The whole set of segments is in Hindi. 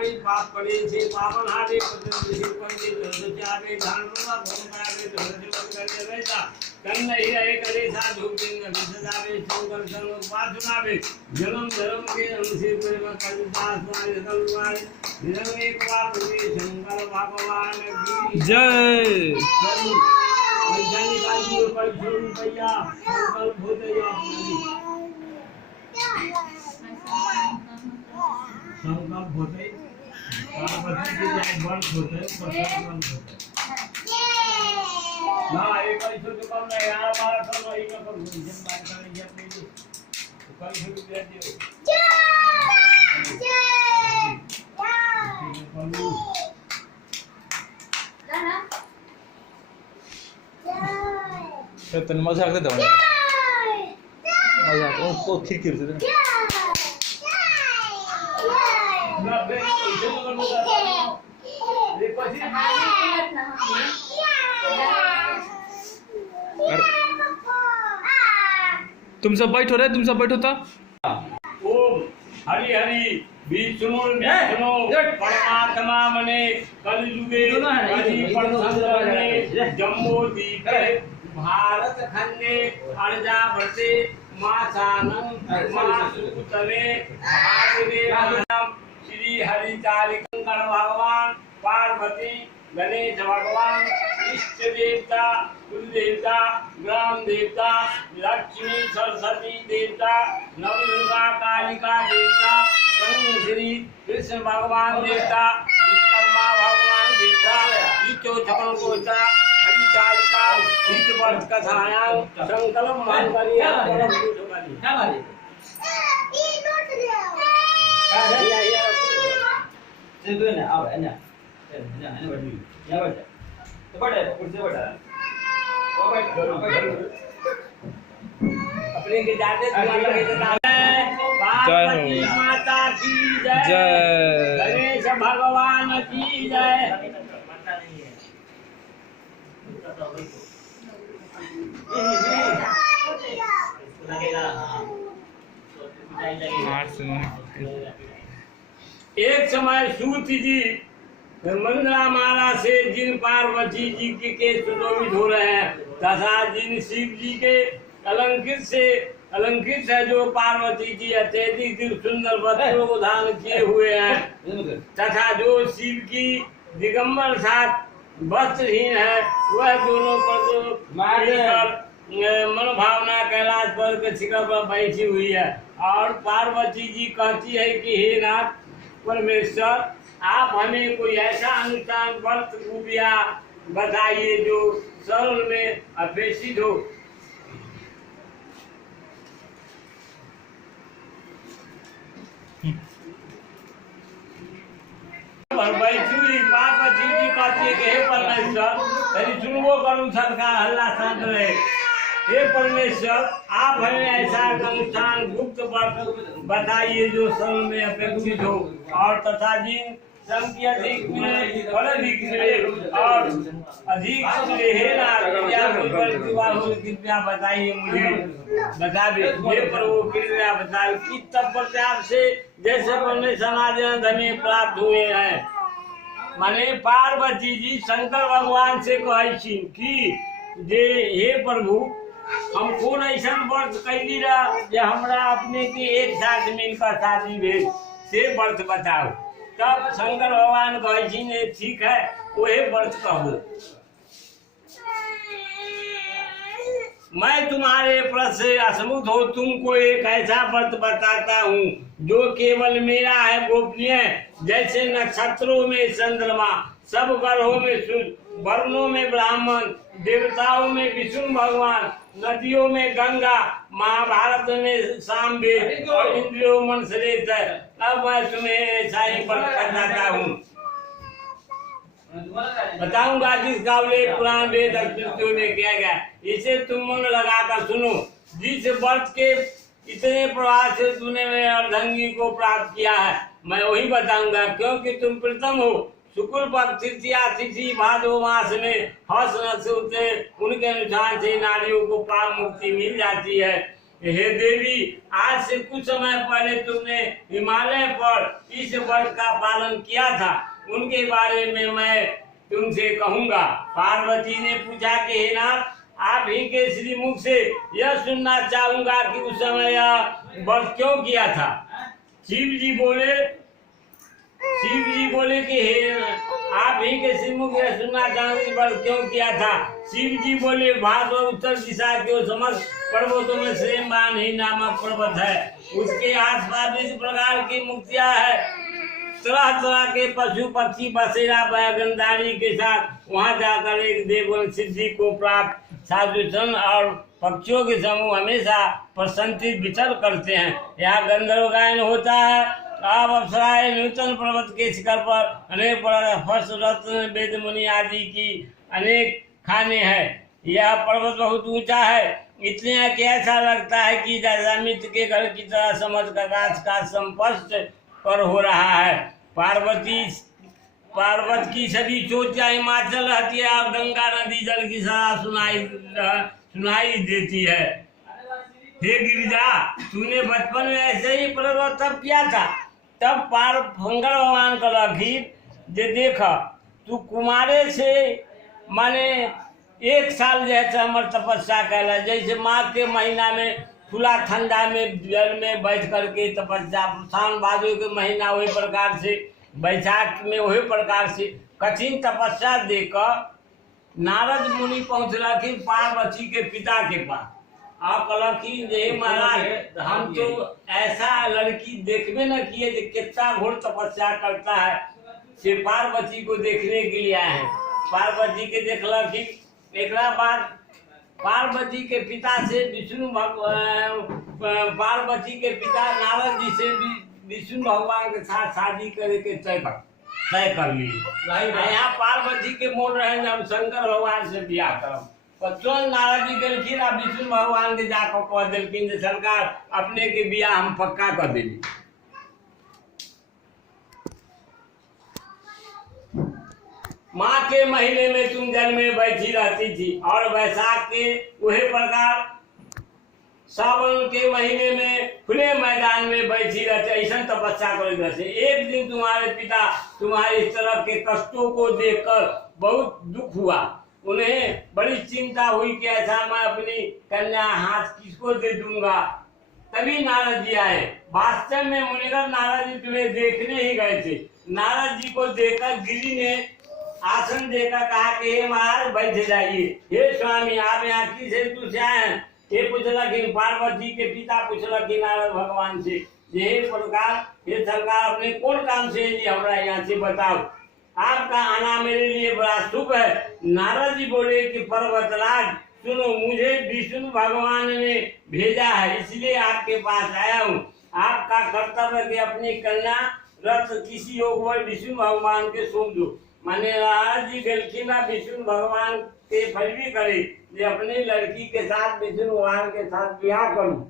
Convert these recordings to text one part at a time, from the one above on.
पाणी पाप करे से पावन हारे पतन पंडित दर्शचावे धानवा भोंकावे दर्शच कर देता कन्न ही रहे करे साधु बिंग विसदावे शंकर सर्व पासुनावे जन्म धर्म के अनुसे प्रेम कलदास वाले कलवारे निरंग एक बार शंकर भगवान की जय। वैज्ञानिक आदि पर झूम पैया संकल्प होते संकल्प होते पार्वती के जाए बंद होते प्रसन्न बंद होते ना एक ऐसे तो कम नहीं यार बार कर रही का पर जब बात करें जब नहीं तो कल शुरू कर दियो तो तन मजाक देता हूँ मजाक वो खिड़की से ना बे इसे तो करना है ये पसी तुम सब बैठो रे तुम सब बैठो था ओम हरि हरि विष्णु परमात्मा मने कलयुगे कलि परसंगे जम्बो दीपे भारत खंडे अर्जा वर्षे मासानं मासुतरे भागवे श्री हरि चारिकंकर भगवान पार्वती गणेश भगवान इष्ट देवता कुल देवता ग्राम देवता लक्ष्मी सरस्वती देवता नवदुर्गा कालिका देवता श्री कृष्ण भगवान देवता विश्वकर्मा भगवान देवता ईचो छपन कोचा हरि चालिका ईच वर्ष कथायां संकल्प मान करिए क्या बात अपने के जाते पार्वती माता की जय गणेश भगवान की जय। एक समय सूत जी मंगला माला से जिन पार्वती जी के सुशोभित हो रहे हैं तथा जिन शिव जी के अलंकृत है जो पार्वती जी अत्यधिक सुंदर वस्त्रों को धारण किए हुए हैं तथा जो शिव की दिगंबर साथ वस्त्रहीन है वह दोनों पर मनोभावना कैलाश पर्वत के शिखर पर बैठी हुई है और पार्वती जी कहती है कि हे नाथ परमेश्वर आप हमें कोई ऐसा अनुष्ठान व्रत खूबिया बताइए जो सरल में अपेक्षित हो। पार्वती जी कहती है कि हे परमेश्वर तेरी सुनबो करूँ सबका हल्ला शांत रहे। हे परमेश्वर आप हमें ऐसा अनुष्ठान गुप्त व्रत बताइए जो सरल में अपेक्षित हो और तथा जिन श्रम की अधिक मिले फल अधिक मिले और अधिक मिले हे नाथ कृपया बताइए मुझे बता दे ये प्रभु कृपया बताइए कि तब प्रताप से जैसे पहले सनातन धने प्राप्त हुए हैं। माने पार्वती जी शंकर भगवान से कही कि जे हे प्रभु हम कौन ऐसा व्रत कैली जे हमरा अपने के एक साथ मिलकर शादी भेल से व्रत बताओ। तब शंकर भगवान कहे ठीक है वही व्रत कहो। मैं तुम्हारे प्रश्न से असमुख हो तुमको एक ऐसा व्रत बताता हूँ जो केवल मेरा है गोपनीय जैसे नक्षत्रों में चंद्रमा सब ग्रहों में सूर्य वर्णों में ब्राह्मण देवताओं में विष्णु भगवान नदियों में गंगा महाभारत में सामवेद और इंद्रियों मन श्रेष्ठ है। अब मैं तुम्हें ऐसा ही व्रत करना हूँ बताऊंगा जिस गावले पुराण वेद में किया गया इसे तुम मन लगाकर सुनो। जिस व्रत के इतने प्रभाव से तूने मेरे अर्धंगी को प्राप्त किया है मैं वही बताऊंगा क्योंकि तुम प्रथम हो। शुक्ल पक्ष तृतीया तिथि भादो मास में हर्ष नक्षत्र उनके अनुसार से नारियों को प्राण मुक्ति मिल जाती है। हे देवी, आज से कुछ समय पहले तुमने हिमालय पर इस व्रत का पालन किया था, उनके बारे में मैं तुमसे कहूंगा। पार्वती ने पूछा कि हे नाथ, आप ही के श्रीमुख से यह सुनना चाहूंगा कि उस समय यह व्रत क्यों किया था। शिव जी बोले कि हे, आप ही के श्रीमुख से सुनना चाहूंगे व्रत क्यों किया था। शिव जी बोले, भारत और उत्तर दिशा के समस्त पर्वतों में श्रेयमान नामक पर्वत है, उसके आसपास इस प्रकार की मूर्तियां है। तरह तरह के पशु पक्षी बसेरा बैगनदारी के साथ वहां जाकर एक देवगुण सिद्धि को प्राप्त साधुजन और पक्षियों के समूह हमेशा प्रसन्नचित विचर करते हैं। यहाँ गंधर्व गायन होता है। अब अप्सराएं नूतन पर्वत के शिखर पर अनेक फर्श रत्न वेद मुनि आदि की अनेक खाने हैं। यह पर्वत बहुत ऊंचा है, इतने कि ऐसा लगता है कि मित्र के घर की तरह समझ आकाश का संपर्श पर हो रहा है। पर्वत की सभी चोटियां हिमाचल रहती है और गंगा नदी जल की सदा सुनाई देती है। हे गिरिजा, तूने बचपन में ऐसे ही पर्वत तब किया था। तब शंकर भगवान का लखीर जे देखा, तू कुमारे से माने 1 साल जैसे हमर तपस्या कैला, जैसे माघ के महीना में खुला ठंडा में जल में बैठ करके तपस्या, सावन भादो के महीना वही प्रकार से, बैसाख में वही प्रकार से कठिन तपस्या देकर नारद मुनि पहुंचलखिन पार्वती के पिता के पास। आप कहलखिन जे महाराज, हम तो ऐसा लड़की देखबे न किए जो कितना घोर तपस्या करता है, से पार्वती को देखने के लिए आए हैं। पार्वती के देखलखिन। एक बाद पार्वती के पिता से विष्णु पार्वती के पिता नारद जी से विष्णु भगवान के साथ शादी करे के तय कर लिए। यहाँ पार्वती के मोड़ रहे हम शंकर भगवान से ब्याह करब। तुरंत नारद जी गेलखिन आ विष्णु भगवान के जाकर कह दिलखिन जे सरकार अपने के ब्याह हम पक्का कर देली। माँ के महीने में तुम जल में बैठी रहती थी और वैशाख के वही प्रकार सावन के महीने में खुले मैदान में बैठी रहते, ऐसा तपस्या कर रहते। एक दिन तुम्हारे पिता तुम्हारे इस तरह के कष्टों को देखकर बहुत दुख हुआ। उन्हें बड़ी चिंता हुई कि ऐसा मैं अपनी कन्या हाथ किसको दे दूंगा। तभी नारद जी आए। वास्तव में मुनिवर नारद जी तुम्हें देखने ही गए थे। नारद जी को देखकर गिरी ने आसन देकर कहा कि हे महाराज बैठ जाइए। हे स्वामी, आप यहाँ किस हेतु से आए हैं? ये पूछलखिन पार्वती के पिता पूछलखिन नारद भगवान से, ये प्रकार ये सरकार अपने कौन काम से हमरा यहाँ से बताओ। आपका आना मेरे लिए बड़ा शुभ है। नारद जी बोले कि पर्वतराज सुनो, मुझे विष्णु भगवान ने भेजा है, इसलिए आपके पास आया हूँ। आपका कर्तव्य है कि अपनी कन्या रथ किसी योग पर विष्णु भगवान के सौंप दो। माने नारद जी गलखिन विष्णु भगवान के फलवी करे जे अपनी लड़की के साथ विष्णु भगवान के साथ ब्याह करूं।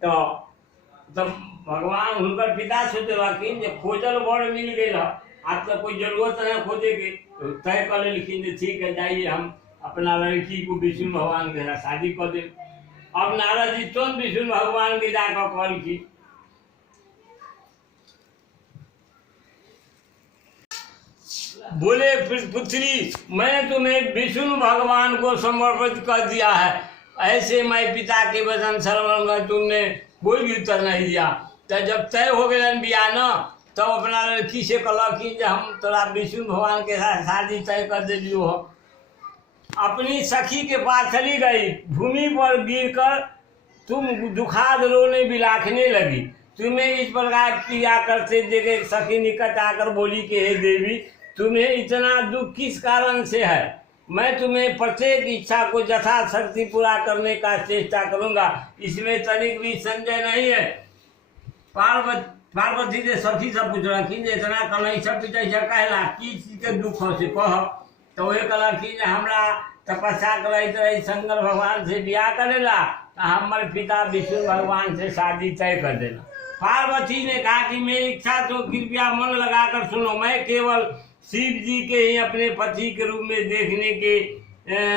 तो भगवान उनकर पिता सोचलखिन जे खोजल वर मिल गई है, आज तो कोई जरूरत नहीं खोजे के। तो तय कर लेकिन ठीक है, जाइए हम अपना लड़की को विष्णु भगवान के साथ शादी कर दे। अब नारद जी तुरंत विष्णु भगवान के जाकर कॉल की। बोले पुत्री, मैंने तुम्हें विष्णु भगवान को समर्पित कर दिया है। ऐसे मैं पिता के वचन श्रवण में तुमने कोई भी उत्तर नहीं दिया। तो जब तय हो गए बिया न, तब तो अपना लड़की से कहलखिन कि हम तोरा विष्णु भगवान के साथ शादी तय कर दिलियो हो। अपनी सखी के पास चली गई। भूमि पर गिरकर तुम दुखाद रोने बिलाखने लगी। तुम्हें इस प्रकार किया करते देखे सखी निकट आकर बोली कि हे देवी, तुम्हें इतना दुख किस कारण से है? मैं तुम्हें प्रत्येक इच्छा को यथाशक्ति पूरा करने का चेष्टा करूंगा, इसमें तनिक भी संदेह नहीं है। पार्वती ने सखी से पूछलखिन जे इतना कल सब कहला की चीज के दुख हो से कह। तो वही कहलखिन जे हमरा तपस्या करते रही शंकर भगवान से ब्याह करेला, हमारे पिता विष्णु भगवान से शादी तय कर देना। पार्वती ने कहा कि मेरी इच्छा तो कृपया मन लगाकर सुनो, मैं केवल शिव जी के ही अपने पति के रूप में देखने के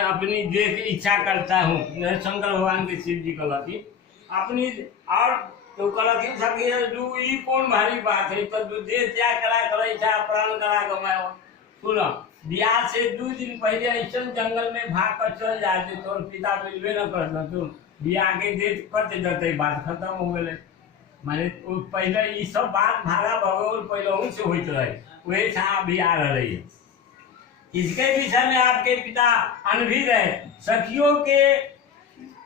अपनी देख इच्छा करता हूँ। शंकर भगवान के शिव जी कहलखिन अपनी और तो कलखिन सखी दू ई कौन भारी बात है तो दू दे त्याग करा करे छा प्राण करा गमाओ। सुनो बियाह से 2 दिन पहले ऐसा जंगल में भाग कर चल जाते तोर पिता मिलबे न करता तुम बियाह के डेट कट जाते बात खत्म हो गए। माने पहले ये सब बात भागा भगवान पहले से होते रहे वही छा बियाह रही है। इसके विषय में आपके पिता अनभिज्ञ है। सखियों के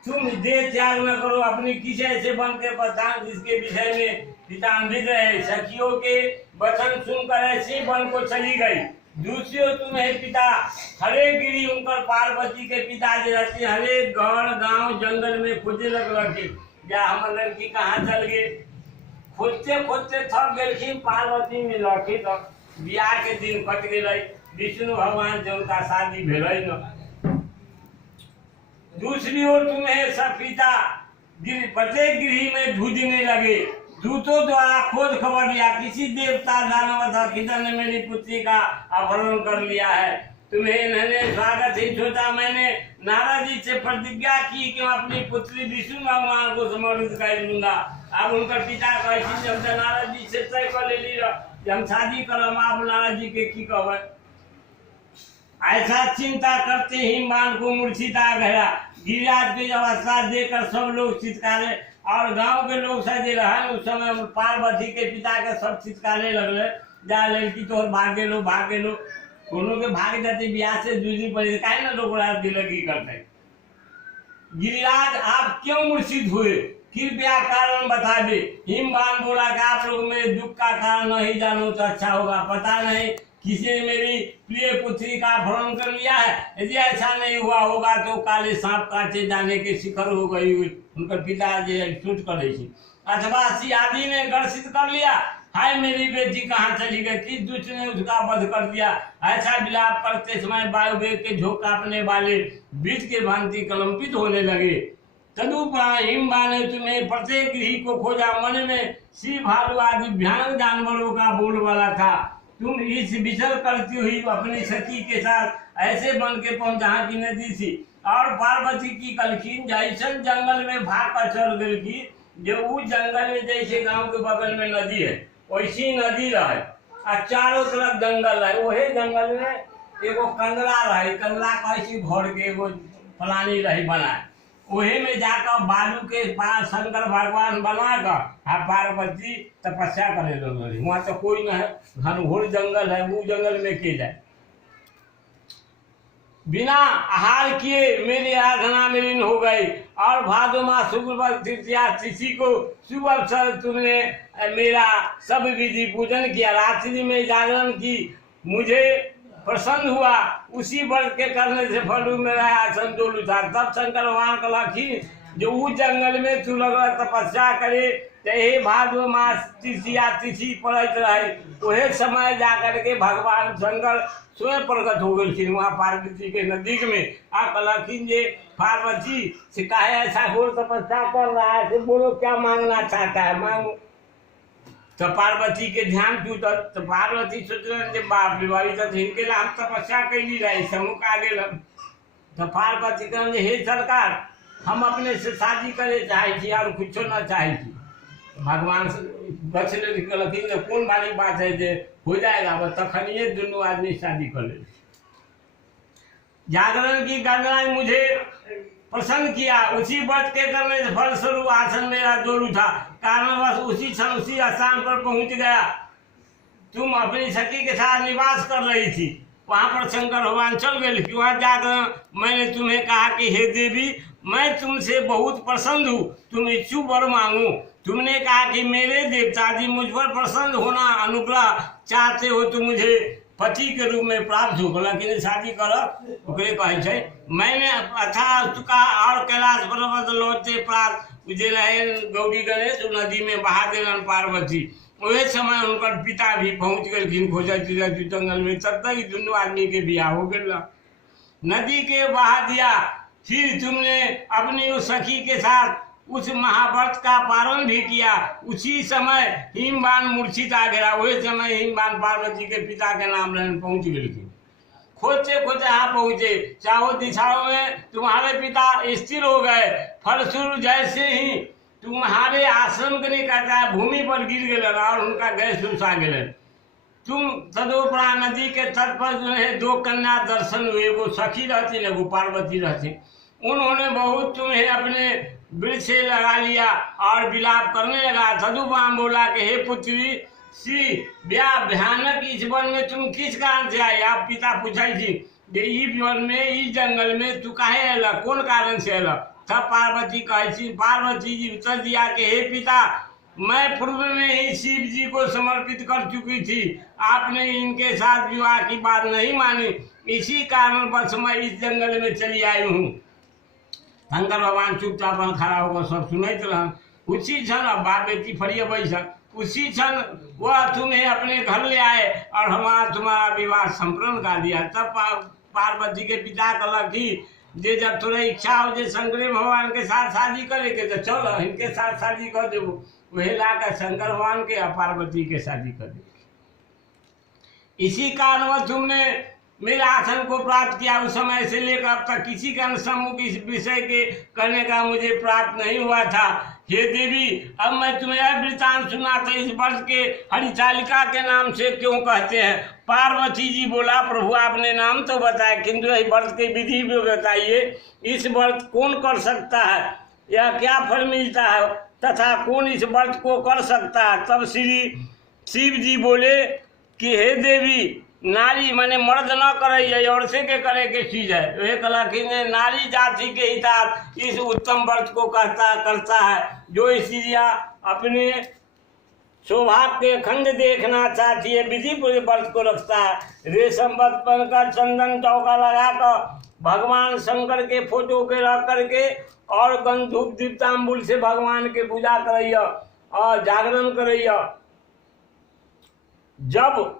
तुम दे त्याग न करो अपनी किसी ऐसे बन के प्रधान जिसके विषय में पिता अनभिज्ञ है। सखियों के वचन सुनकर ऐसी बन को चली गई। दूसरी ओर तुम्हें पिता हरे गिरी उनकर पार्वती के पिता जो रहते हरे गढ़ गांव जंगल में खोजे लग रखे या हम लड़की कहाँ चल गए खोजते खोजते थक गए पार्वती में लौटी तो बियाह के दिन कट गए। विष्णु भगवान से उनका शादी भेल न। दूसरी ओर तुम्हें सब पिता प्रत्येक गृह में ढूंढने लगे। दूतों द्वारा खोज खबर लिया किसी देवता दानव अथवा किसी ने मेरी पुत्री का अपहरण कर लिया है। तुम्हें इन्होंने स्वागत ही सोचा। मैंने नारद जी से प्रतिज्ञा की कि मैं अपनी पुत्री विष्णु भगवान को समर्पित कर दूंगा। अब उनका पिता कहती जब नारद जी से तय कर ले हम शादी करम आप नारद जी के की कहब। ऐसा चिंता करते ही मान को मूर्छिता गया। गिरिराज की अवस्था देखकर सब लोग चित्कारे और गांव के लोग सजे रहे। उस समय पार्वती के पिता के सब चित्कारे लगले जा लड़की तो भागे लो दोनों के भाग जाते ब्याह से दूसरी पड़े काहे ना लोग दिलगी करते। गिरिराज आप क्यों मूर्छित हुए कृपया कारण बता दे। हिमवान बोला कि आप लोग मेरे दुख का कारण नहीं जानो तो अच्छा होगा। पता नहीं किसी ने मेरी प्रिय पुत्री का अपहरण कर लिया है। यदि ऐसा नहीं हुआ होगा तो काले सांप काटे जाने के शिखर हो गई हुई उनका पिता छूट कर अथवा आदि ने गर्षित कर लिया। हाय मेरी बेटी कहाँ चली गई किस दुष्ट ने उसका वध कर दिया। ऐसा विलाप करते समय वायु वेग के झोंका अपने वाले बीज के भांति कलंपित होने लगे। तदुपरांत हिमवान ने तुम्हें प्रत्येक गृह को खोजा। मन में सिंह भालू आदि भयानक जानवरों का बोलबाला था। तुम इस विचल करती हुई अपनी सखी के साथ ऐसे बन के पहुंचा की नदी थी और पार्वती की कलखीन जैसन जंगल में भाग कर चल गई की जो उस जंगल में जैसे गांव के बगल में नदी है वैसी नदी रहे और चारों तरफ जंगल है। वही जंगल में एगो कंदरा रहे कंदरा कैसी घर के एगो फलानी रही बनाए वही में जाकर बालू के पास शंकर भगवान बनाकर पार्वती तपस्या करे लोग। वहाँ तो कोई न है घनघोर जंगल है वो जंगल में के जाए। बिना आहार किए मेरी आराधना में लीन हो गई और भादो माह शुक्ल तृतीया तिथि को शुभ अवसर तुमने मेरा सब विधि पूजन किया। रात्रि में जागरण की मुझे प्रसन्न हुआ। उसी व्रत के करने से फल मेरा आसन डोलू था। तब शंकर भगवान कलखी जो उस जंगल में तू लग तपस्या करे ते भादो मास तिथि पड़त रहे वही समय जाकर के भगवान शंकर स्वयं प्रकट हो गए वहाँ पार्वती के नजदीक में। आ कलखिन जे पार्वती से कहे ऐसा घोर तपस्या कर रहा है बोलो क्या मांगना चाहता है मांगो। तो पार्वती के ध्यान टूट तो पार्वती सोच रहे बाप रे बाबी तो इनके लिए हम तपस्या कैली रहे समुख आ गए। तो पार्वती कहे हे सरकार हम अपने से शादी करे चाहे और कुछ ना चाहे। भगवान कहलखिन कौन वाली बात है जे हो जाएगा तखनिए दोनों आदमी शादी कर ले। जागरण की गंगा ने मुझे प्रसन्न किया। उसी व्रत के करने से फलस्वरूप आसन मेरा डोलू था कारणवश उसी क्षण उसी स्थान पर पहुंच गया। तुम अपनी सखी के साथ निवास कर रही थी वहां पर शंकर भगवान चल गए। वहां जाकर मैंने तुम्हें कहा कि हे देवी मैं तुमसे बहुत प्रसन्न हूँ तुम इच्छुक वर मांगो। तुमने कहा कि मेरे देवता जी मुझ पर प्रसन्न होना अनुग्रह चाहते हो तो मुझे पति के रूप में प्राप्त हो लेकिन शादी कर कहे। मैंने अच्छा चुका और कैलाश पर्वत लौटते प्राप्त उजे रहे गौरी गणेश नदी में बहा देलन पार्वती। वही समय उनकर पिता भी पहुंच गए खोजत जंगल में तब तक दोनों आदमी के बियाह हो गया। नदी के बहा दिया। फिर तुमने अपनी उस सखी के साथ उस महाव्रत का पारण भी किया। उसी समय हिमवान मूर्छित आ गया। वही समय हिमवान पार्वती के पिता के नाम रहने पहुंच गए थे। खोजते खोजते यहाँ पहुंचे चारों दिशाओं में तुम्हारे पिता स्थिर हो गए। फलस्वरूप जैसे ही तुम्हारे आश्रम के नहीं कहता है, भूमि पर गिर गए और उनका गैस सुसा गए। तुम तदोपरा नदी के तट पर जो है 2 कन्या दर्शन हुए, वो सखी रहती है, वो पार्वती रहती। उन्होंने बहुत तुम्हें अपने वृक्ष से लगा लिया और विलाप करने लगा। तदुपाम बोला कि हे पुत्री सी भयानक इस वन में तुम किस कारण से आई? आप पिता पूछे थी इस वन में, इस जंगल में तू काहे अला, कौन कारण से अला? तब पार्वती कहे, पार्वती जी उत्तर दिया कि हे पिता, मैं पूर्व में ही शिव जी को समर्पित कर चुकी थी, आपने इनके साथ विवाह की बात नहीं मानी, इसी कारण बस मैं इस जंगल में चली आई हूँ। शंकर भगवान चुपचाप खड़ा होकर सब सुनते रह। उसी क्षण अब बाप बेटी फरिया बैठक, उसी क्षण वह तुम्हें अपने घर ले आए और हमारा तुम्हारा विवाह संपन्न कर दिया। तब पार्वती के पिता कहला कि जे जब थोड़ा इच्छा हो जे शंकर भगवान के साथ शादी करे के तो चलो इनके साथ शादी कर देबो। वही लाकर शंकर भगवान के और पार्वती के शादी कर दी। इसी कारण तुमने मेरे आसन को प्राप्त किया। उस समय से लेकर अब तक किसी का सम्मुख इस विषय के करने का मुझे प्राप्त नहीं हुआ था। हे देवी, अब मैं तुम्हें यह वृतांत सुनाता, इस वर्ष के हरितालिका के नाम से क्यों कहते हैं? पार्वती जी बोला, प्रभु आपने नाम तो बताया, किंतु इस व्रत की विधि भी बताइए। इस व्रत कौन कर सकता है, या क्या फल मिलता है, तथा कौन इस व्रत को कर सकता है? तब श्री शिव जी बोले कि हे देवी, नारी माने मर्द न करे, औरतें के करे के चीज है। वे कला कि नारी जाति के हितार्थ इस उत्तम व्रत को करता है। जो स्त्रियां अपने सौभाग्य के खंड देखना चाहती है, विधि पूरे व्रत को रखता है। रेशम वस्त्र पहनकर, चंदन चौका लगाकर, भगवान शंकर के फोटो के रख करके और गंधूप दीप्तांबुल से भगवान के पूजा करैया और जागरण करैया। जब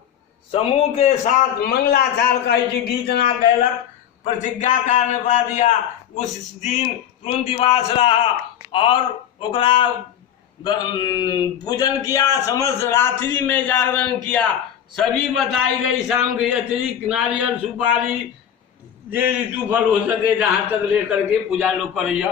समूह के साथ मंगलाचार कही गीत ना गैलक, प्रतिज्ञा कारण पा दिया। उस दिन पूर्ण दिवस रहा और ओकरा पूजन किया, समस्त रात्रि में जागरण किया। सभी बताई गई शाम के अतिरिक्त नारियल सुपारी जे ऋतु फल हो सके जहाँ तक लेकर के पूजा लोग करिए।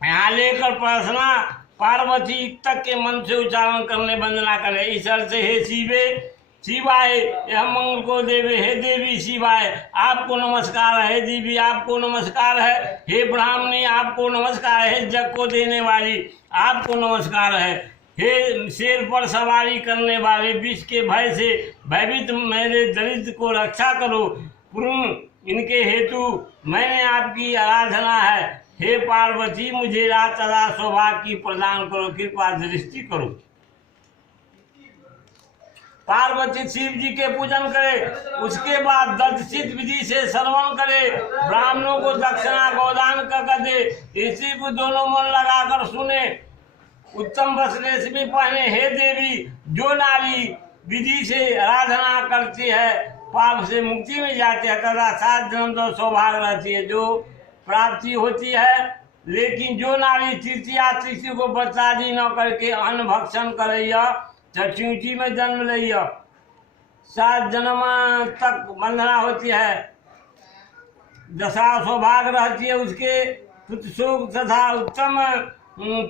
यहाँ लेकर प्रार्थना पार्वती तक के मन से उच्चारण करने वंदना करे। इस अर्थ से हे शिवे शिवाय, यह मंगल को देवे, हे देवी शिवाय आपको नमस्कार है, हे देवी आपको नमस्कार है, हे ब्राह्मणी आपको नमस्कार है, हे जग को देने वाली आपको नमस्कार है, हे शेर पर सवारी करने वाले, विष के भय से भयभीत मेरे दरिद्र को रक्षा करो। पूर्ण इनके हेतु मैंने आपकी आराधना है। हे पार्वती, मुझे रात रात सौभाग्य की प्रदान करो, कृपा दृष्टि करो। पार्वती शिव जी के पूजन करे, उसके बाद दर्शित विधि से श्रवण करे, ब्राह्मणों को दक्षिणा गोदान कर दे, इसी को दोनों मन लगाकर सुने, उत्तम वस्त्र भी पहने। हे देवी, जो नारी विधि से आराधना करती है पाप से मुक्ति में जाते हैं तथा 7 जन्म तो सौभाग्य रहती है, जो प्राप्ति होती है। लेकिन जो नारी तृतीया तिथि को बर्तादी न करके अन्न भक्षण करैया, चचूची में जन्म लिया, 7 जन्म तक बंधना होती है, दशा सौभाग्य रहती है, उसके सुख तथा उत्तम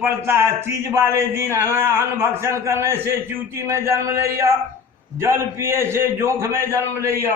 पड़ता है। तीज वाले दिन अन्न भक्षण करने से च्यूटी में जन्म लिया, जल पिए से जोंक में जन्म लिया,